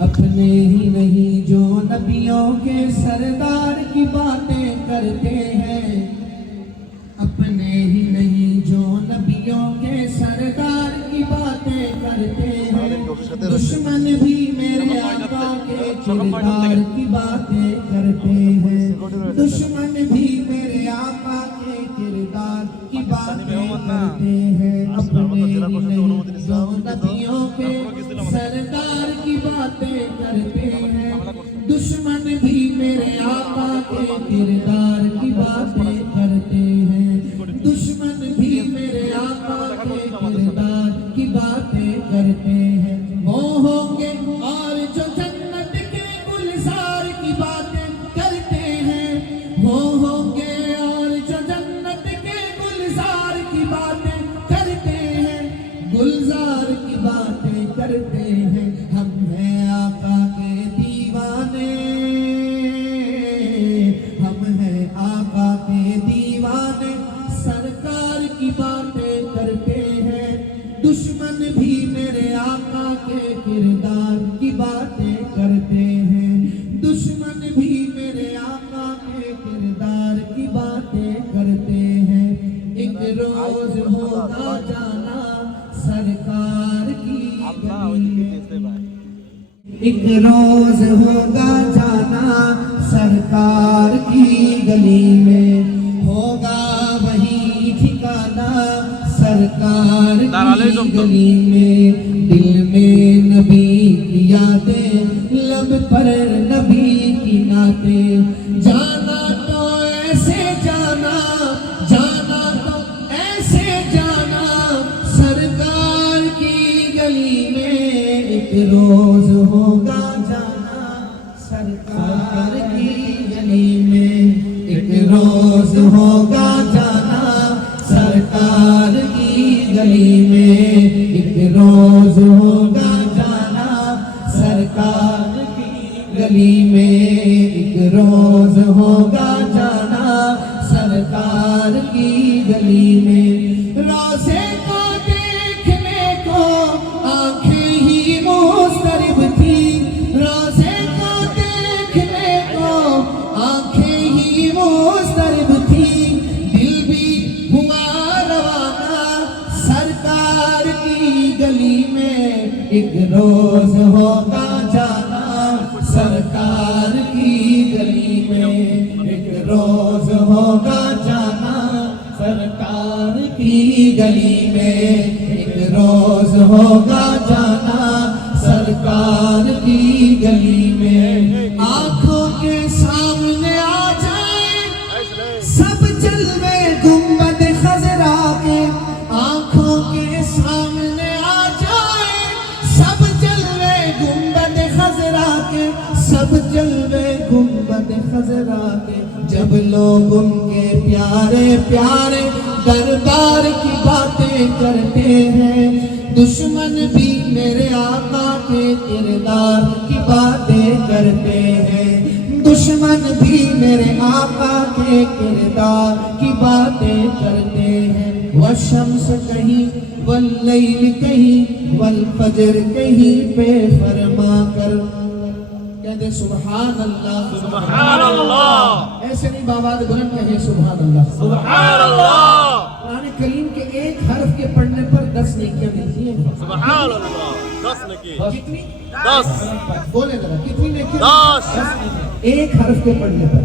اپنے ہی نہیں جو نبیوں کے سردار کی باتیں کرتے ہیں، اپنے ہی نہیں جو نبیوں کے سردار کی باتیں کرتے ہیں، دشمن بھی میرے آقا کے کردار کی باتیں کرتے ہیں، دشمن بھی میرے آقا کے کردار کی باتیں کرتے ہیں، اپنے ہی نہیں جو نبیوں کے سردار کی باتیں کرتے ہیں، دشمن بھی میرے آقا کے کردار کی باتیں کرتے ہیں، دشمن بھی میرے آقا کے کردار کی باتیں کرتے ہیں۔ وہ ہوں گے اور جو جنت کے گلزار کی باتیں کرتے ہیں، وہ ہوں گے اور جو جنت کے گلزار کی باتیں کرتے ہیں، گلزار کی باتیں کرتے ہیں۔ ہم ہیں آقا کے دیوانے، ہم ہیں آقا کے دیوانے، سرکار کی باتیں کرتے ہیں، دشمن بھی میرے آقا کے کردار کی باتیں کرتے ہیں، دشمن بھی میرے آقا کے کردار کی باتیں کرتے ہیں۔ ایک روز ہوگا جانا سرکار کی گلی میں، ایک روز ہوگا جانا سرکار کی گلی میں، ہوگا وہی ٹھکانا سرکار کی گلی میں، دل میں نبی کی یادیں، لب پر نبی کی نعتیں، جانا تو ایسے جانا، جانا تو ایسے جانا سرکار کی گلی میں، ایک روز ہوگا جانا سرکار کی گلی میں، ایک روز ہوگا جانا سرکار کی گلی میں، ایک روز ہوگا جانا سرکار کی گلی میں، ایک روز ہوگا جانا سرکار کی گلی میں۔ روزے کو دیکھنے کو آنکھیں ہی مضطرب تھی، روزے کو دیکھنے کو آنکھیں ہی مضطرب تھی، دل بھی ہوا روانہ سرکار کی گلی میں، ایک روز ہوگا جانا سرکار کی گلی میں، ایک روز ہوگا جانا سرکار کی گلی میں، ایک روز ہوگا جانا سرکار کی گلی میں۔ آنکھوں کے سامنے آ جائے سب جلوے گنبد خضرا کے، آنکھوں کے سامنے آ جائے سب جلوے گنبد خضرا کے، سب جلوے گنبد خضرا کے، جب لوگ ان کے پیارے پیارے دربار کی باتیں کرتے ہیں، دشمن بھی میرے آقا کے کردار کی باتیں کرتے ہیں، دشمن بھی میرے آقا کے کردار کی باتیں کرتے ہیں۔ والشمس کہیں واللیل کہیں والفجر کہیں پہ فرما کر، کہتے سبحان اللہ سبحان اللہ، ایسے نہیں باواد بلند کہے سبحان اللہ سبحان اللہ، قرآن کریم کے ایک حرف کے پڑھنے پر 10 نیکیاں ملتی ہیں۔ سبحان اللہ، 10 نکی، کتنی؟ 10 بولے ذرا کتنی نیکیاں؟ 10 ایک حرف کے پڑھنے پر۔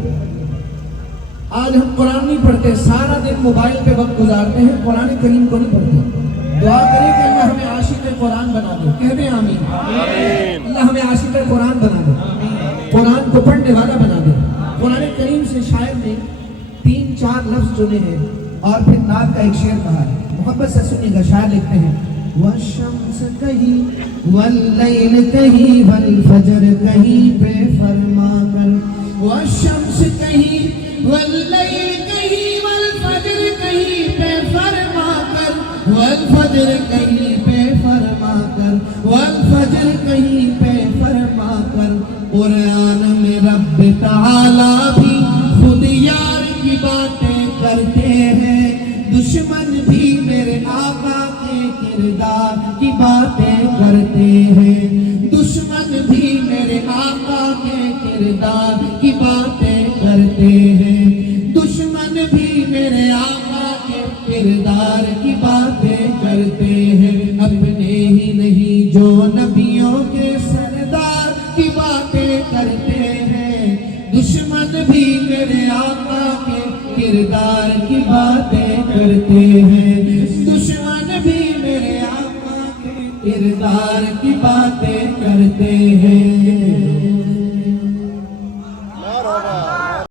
آج ہم قرآن نہیں پڑھتے، سارا دن موبائل پہ وقت گزارتے ہیں، قرآن کریم کو نہیں پڑھتے۔ دعا کریں کہ اللہ ہمیں عاشق قرآن بنا دے، کہہ دیں آمین۔ اللہ ہمیں عاشق قرآن بنا دے، قرآن کو پڑھنے والا بنا دے۔ قرآن کریم سے شاعر نے 3-4 لفظ چنے ہیں اور پھر نعت کا ایک شعر کہا ہے، محبت سے سنیے گا۔ شاعر لکھتے ہیں والشمس کہیں واللیل کہیں والفجر کہیں پہ فرما کر، والشمس کہیں واللیل کہیں والفجر کہیں پہ فرما کر، والفجر کہیں پہ فرما کر، والفجر کہیں پہ فرما کر۔ قرآن میں رب تعالیٰ بھی خود یار کی باتیں کرتے ہیں، دشمن بھی میرے آقا کے کردار کی باتیں کرتے ہیں، دشمن بھی کردار کی باتیں کرتے ہیں، دشمن بھی میرے آقا کے کردار کی باتیں کرتے ہیں، اپنے ہی نہیں جو نبیوں کے سردار کی باتیں کرتے ہیں، دشمن بھی میرے آقا کے کردار کی باتیں کرتے ہیں، دشمن بھی میرے آقا کے کردار کی باتیں کرتے ہیں۔